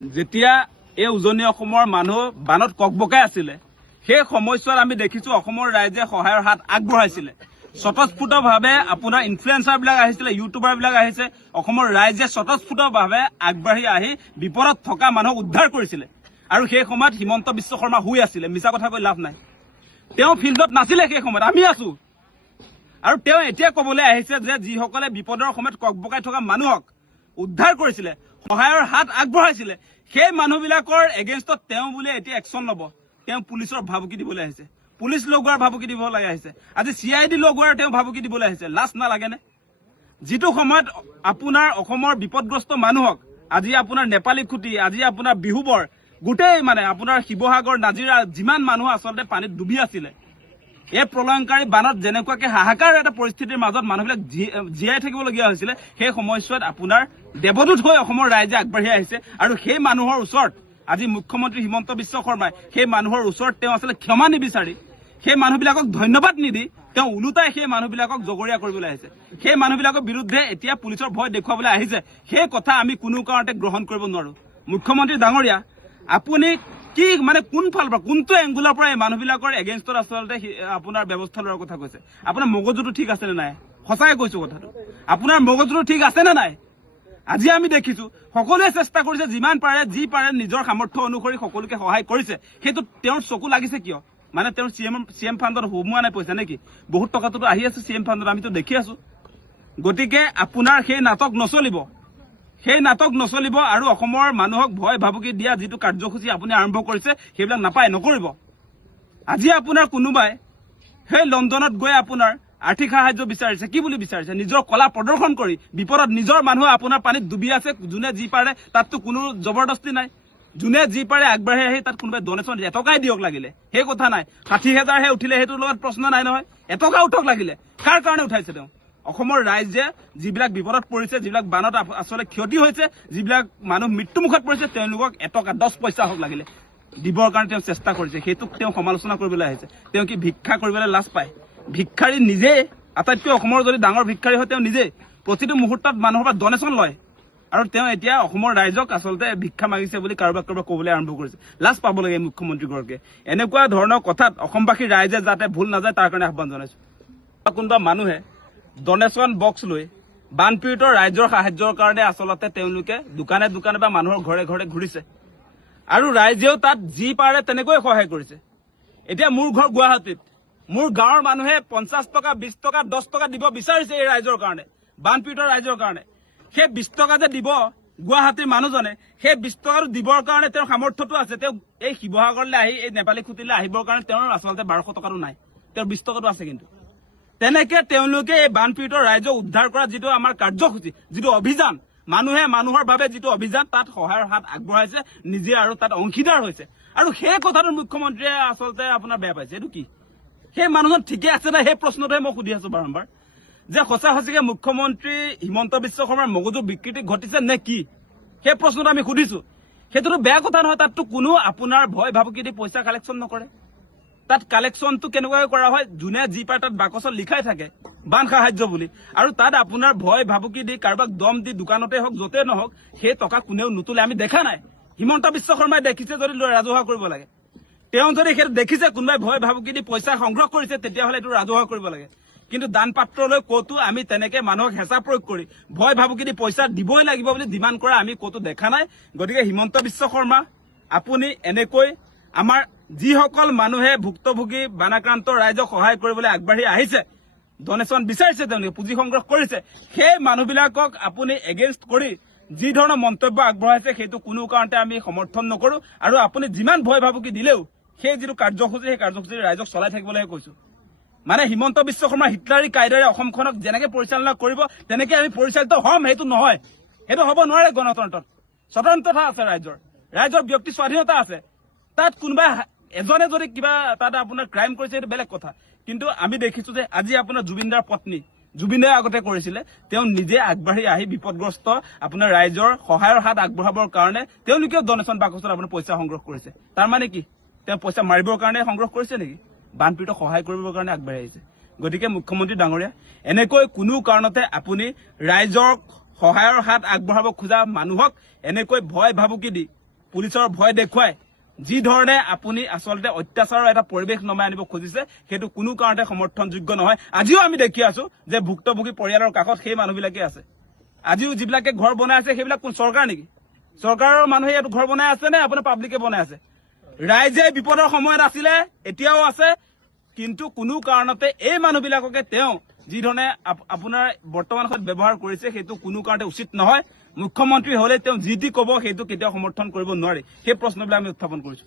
যেতিয়া এই উজনি অসমৰ মানুহ বানত ককবকাই আছিলে সেই সময়ছোৱাত আমি দেখিছো অসমৰ ৰাইজে সহায়ৰ হাত আগবঢ়াইছিলে স্বতঃস্ফূৰ্তভাৱে আপোনাৰ ইনফ্লুৱেঞ্চাৰ বিলাক আহিছিলে ইউটিউবাৰ বিলাক আহিছে অসমৰ ৰাইজে স্বতঃস্ফূৰ্তভাৱে আগবাঢ়ি আহি বিপদত থকা মানুহক উদ্ধাৰ কৰিছিলে আৰু সেই সময়ত হিমন্ত বিশ্ব শৰ্মা শুই আছিলে মিছা কথা কৈ লাভ নাই তেওঁ ফিল্ডত নাছিলে সেই সময়ত আমি আছো আৰু তেওঁ এতিয়া কবলৈ আহিছে যে যিসকলে বিপদৰ সময়ত ককবকাই থকা মানুহক উদ্ধাৰ কৰিছিলে সহায়ৰ হাত আগবঢ়াইছিলে সেই মানুহবিলাকৰ এগেইনষ্টত তেওঁ বুলি এতিয়া একশ্যন ল'ব তেওঁ পুলিচৰ ভাবুকি দিবলৈ আহিছে পুলিচ লগোৱাৰ ভাবুকি দিব লাগে আহিছে আজি CID লগোৱাৰ তেওঁ ভাবুকি দিবলৈ আহিছে লাজ নালাগেনে যিটো সময়ত আপোনাৰ অসমৰ বিপদগ্ৰস্ত মানুহক আজি আপোনাৰ নেপালী খুটি আজি আপোনাৰ বিহুবৰ গোটেই মানে আপোনাৰ শিৱসাগৰ নাজিৰা যিমান মানুহ আচলতে পানীত ডুবি আছিলে এই প্ৰলয়ংকাৰী বানত যেনেকুৱাকে হাহাকাৰ এটা পৰিস্থিতিৰ মাজত মানুহবিলাক জীয়াই থাকিবলগীয়া হৈছিলে সেই সময়ছোৱাত আপোনাৰ দেৱদূত হৈ অসমৰ ৰাইজে আগবাঢ়ি আহিছে আৰু সেই মানুহৰ ওচৰত আজি মুখ্যমন্ত্ৰী হিমন্ত বিশ্ব শৰ্মাই সেই মানুহৰ ওচৰত তেওঁ আচলতে ক্ষমা নিবিচাৰি সেই মানুহবিলাকক ধন্যবাদ নিদি তেওঁ ওলোটাই সেই মানুহবিলাকক জগৰীয়া কৰিবলৈ আহিছে সেই মানুহবিলাকৰ বিৰুদ্ধে এতিয়া পুলিচৰ ভয় দেখুৱাবলৈ আহিছে সেই কথা আমি কোনো কাৰণতে গ্ৰহণ কৰিব নোৱাৰো মুখ্যমন্ত্ৰী ডাঙৰীয়া আপুনি কি মানে কোন ফালৰ পৰা কোনটো এংগুলৰ পৰা এই মানুহবিলাকৰ এগেইনষ্টত আচলতে আপোনাৰ ব্যৱস্থা লোৱাৰ কথা কৈছে আপোনাৰ মগজুটো ঠিক আছে নে নাই সঁচাই কৈছো কথাটো আপোনাৰ মগজুটো ঠিক আছে নে নাই আজি আমি দেখিছো সকলোৱে চেষ্টা কৰিছে যিমান পাৰে যি পাৰে নিজৰ সামৰ্থ্য অনুসৰি সকলোকে সহায় কৰিছে সেইটো তেওঁৰ চকু লাগিছে কিয় মানে তেওঁৰ CM ফাণ্ডত সোমোৱা নাই পইচা নেকি বহুত টকাটোতো আহি আছে CM ফাণ্ডত আমিতো দেখি আছো গতিকে আপোনাৰ সেই নাটক নচলিব আৰু অসমৰ মানুহক ভয় ভাবুকি দিয়া যিটো কাৰ্যসূচী আপুনি আৰম্ভ কৰিছে সেইবিলাক নাপায় নকৰিব আজি আপোনাৰ কোনোবাই সেই লণ্ডনত গৈ আপোনাৰ আৰ্থিক সাহায্য বিচাৰিছে কি বুলি বিচাৰিছে নিজৰ কলা প্ৰদৰ্শন কৰি বিপদত নিজৰ মানুহ আপোনাৰ পানীত ডুবি আছে যোনে যি পাৰে তাততো কোনো জবৰদস্তি নাই যোনে যি পাৰে আগবাঢ়ি আহি তাত কোনোবাই ডনেশ্যন এটকাই দিয়ক লাগিলে সেই কথা নাই 60,000 হে উঠিলে সেইটোৰ লগত প্ৰশ্ন নাই নহয় এটকা উঠক লাগিলে কাৰ কাৰণে উঠাইছে তেওঁ অসমৰ ৰাইজে যিবিলাক বিপদত পৰিছে যিবিলাক বানত আচলতে ক্ষতি হৈছে যিবিলাক মানুহ মৃত্যুমুখত পৰিছে তেওঁলোকক এটকা 10 পইচা হওক লাগিলে দিবৰ কাৰণে তেওঁ চেষ্টা কৰিছে সেইটোক তেওঁ সমালোচনা কৰিবলৈ আহিছে তেওঁ কি ভিক্ষা কৰিবলৈ লাজ পায় ভিক্ষাৰী নিজে আটাইতকৈ অসমৰ যদি ডাঙৰ ভিক্ষাৰী হয় তেওঁ নিজে প্ৰতিটো মুহূৰ্তত মানুহৰ পৰা ডনেশ্যন লয় আৰু তেওঁ এতিয়া অসমৰ ৰাইজক আচলতে ভিক্ষা মাগিছে বুলি কাৰোবাক ক'বলৈ আৰম্ভ কৰিছে লাজ পাব লাগে মুখ্যমন্ত্ৰীগৰাকীয়ে এনেকুৱা ধৰণৰ কথাত অসমবাসী ৰাইজে যাতে ভুল নাযায় তাৰ কাৰণে আহ্বান জনাইছো কোনোবা মানুহে ডনেশ্যন বক্স লৈ বানপীড়িত ৰাইজৰ সাহায্যৰ কাৰণে আচলতে তেওঁলোকে দোকানে দোকানে বা মানুহৰ ঘৰে ঘৰে ঘূৰিছে আৰু ৰাইজেও তাত যি পাৰে তেনেকৈ সহায় কৰিছে এতিয়া মোৰ ঘৰ গুৱাহাটীত মোৰ গাঁৱৰ মানুহে 50 টকা 20 টকা 10 টকা দিব বিচাৰিছে এই ৰাইজৰ কাৰণে বানপীড়িত ৰাইজৰ কাৰণে সেই 20 টকা যে দিব গুৱাহাটীৰ মানুহজনে সেই 20 টকাটো দিবৰ কাৰণে তেওঁৰ সামৰ্থ্যটো আছে তেওঁ এই শিৱসাগৰলৈ আহি এই নেপালী খুটিলৈ আহিবৰ কাৰণে তেওঁৰ আচলতে 1200 টকাটো নাই তেওঁৰ 20 টকাটো আছে কিন্তু তেনেকে তেওঁলোকে এই বানপীড়িত ৰাইজক উদ্ধাৰ কৰা যিটো আমাৰ কাৰ্যসূচী যিটো অভিযান মানুহে মানুহৰ বাবে যিটো অভিযান তাত সহায়ৰ হাত আগবঢ়াইছে নিজে আৰু তাত অংশীদাৰ হৈছে আৰু সেই কথাটো মুখ্যমন্ত্ৰীয়ে আচলতে আপোনাৰ বেয়া পাইছে এইটো কি সেই মানুহজন ঠিকে আছে না সেই প্ৰশ্নটোহে মই সুধি আছো বাৰম্বাৰ যে সঁচাকে মুখ্যমন্ত্ৰী হিমন্ত বিশ্ব শৰ্মাৰ মগজু বিকৃতি ঘটিছে নে কি সেই প্ৰশ্নটো আমি সুধিছো সেইটোতো বেয়া কথা নহয় তাততো কোনো আপোনাৰ ভয় ভাবুকি দি পইচা কালেকশ্যন নকৰে তাত কালেকশ্যনটো কেনেকৈ কৰা হয় যোনে যি পাৰে তাত বাকচত লিখাই থাকে বান সাহায্য বুলি আৰু তাত আপোনাৰ ভয় ভাবুকি দি কাৰোবাক দম দি দোকানতে হওক য'তে নহওক সেই টকা কোনেও নুতুলে আমি দেখা নাই হিমন্ত বিশ্ব শৰ্মাই দেখিছে যদি ৰাজহুৱা কৰিব লাগে তেওঁ যদি সেইটো দেখিছে কোনোবাই ভয় ভাবুকি দি পইচা সংগ্ৰহ কৰিছে তেতিয়াহ'লে এইটো ৰাজহুৱা কৰিব লাগে কিন্তু দান পাত্ৰলৈ ক'তো আমি তেনেকে মানুহক হেঁচা প্ৰয়োগ কৰি ভয় ভাবুকি দি পইচা দিবই লাগিব বুলি ডিমাণ্ড কৰা আমি ক'তো দেখা নাই গতিকে হিমন্ত বিশ্ব শৰ্মা আপুনি এনেকৈ আমাৰ যিসকল মানুহে ভুক্তভোগী বানাক্ৰান্ত ৰাইজক সহায় কৰিবলৈ আগবাঢ়ি আহিছে ডনেশ্যন বিচাৰিছে তেওঁলোকে পুঁজি সংগ্ৰহ কৰিছে সেই মানুহবিলাকক আপুনি এগেইনষ্ট কৰি যি ধৰণৰ মন্তব্য আগবঢ়াইছে সেইটো কোনো কাৰণতে আমি সমৰ্থন নকৰো আৰু আপুনি যিমান ভয় ভাবুকি দিলেও সেই যিটো কাৰ্যসূচী সেই কাৰ্যসূচী ৰাইজক চলাই থাকিবলৈ কৈছো মানে হিমন্ত বিশ্ব শৰ্মা হিটলাৰী কায়দাৰে অসমখনক যেনেকে পৰিচালনা কৰিব তেনেকে আমি পৰিচালিত হ'ম সেইটো নহয় সেইটো হ'ব নোৱাৰে গণতন্ত্ৰত স্বতন্ত্ৰতা আছে ৰাইজৰ ব্যক্তি স্বাধীনতা আছে তাত কোনোবা এজনে যদি কিবা তাত আপোনাৰ ক্ৰাইম কৰিছে সেইটো বেলেগ কথা কিন্তু আমি দেখিছো যে আজি আপোনাৰ জুবিনদাৰ পত্নী জুবিনে আগতে কৰিছিলে তেওঁ নিজে আগবাঢ়ি আহি বিপদগ্ৰস্ত আপোনাৰ ৰাইজৰ সহায়ৰ হাত আগবঢ়াবৰ কাৰণে তেওঁলোকেও ডনেশ্যন বাকচত আপোনাৰ পইচা সংগ্ৰহ কৰিছে তাৰ মানে কি তেওঁ পইচা মাৰিবৰ কাৰণে সংগ্ৰহ কৰিছে নেকি বানপীড়িতক সহায় কৰিবৰ কাৰণে আগবাঢ়ি আহিছে গতিকে মুখ্যমন্ত্ৰী ডাঙৰীয়া এনেকৈ কোনো কাৰণতে আপুনি ৰাইজৰ সহায়ৰ হাত আগবঢ়াব খোজা মানুহক এনেকৈ ভয় ভাবুকি দি পুলিচৰ ভয় দেখুৱাই যি ধৰণে আপুনি আচলতে অত্যাচাৰৰ এটা পৰিৱেশ নমাই আনিব খুজিছে সেইটো কোনো কাৰণতে সমৰ্থনযোগ্য নহয়। আজিও আমি দেখি আছো যে ভুক্তভোগী পৰিয়ালৰ কাষত সেই মানুহবিলাকে আছে। আজিও যিবিলাকে ঘৰ বনাই আছে সেইবিলাক কোন চৰকাৰ নেকি? চৰকাৰৰ মানুহে ইয়াত ঘৰ বনাই আছে নে আপোনাৰ পাব্লিকে বনাই আছে? ৰাইজে বিপদৰ সময়ত আছিলে, এতিয়াও আছে, কিন্তু কোনো কাৰণতে এই মানুহবিলাককে তেওঁ যি ধৰণে আপোনাৰ বৰ্তমান সময়ত ব্যৱহাৰ কৰিছে সেইটো কোনো কাৰণতে উচিত নহয়। মুখ্যমন্ত্ৰী হলে তেওঁ যি টি ক'ব সেইটো কেতিয়াও সমৰ্থন কৰিব নোৱাৰি। সেই প্ৰশ্নবিলাক আমি উত্থাপন কৰিছো।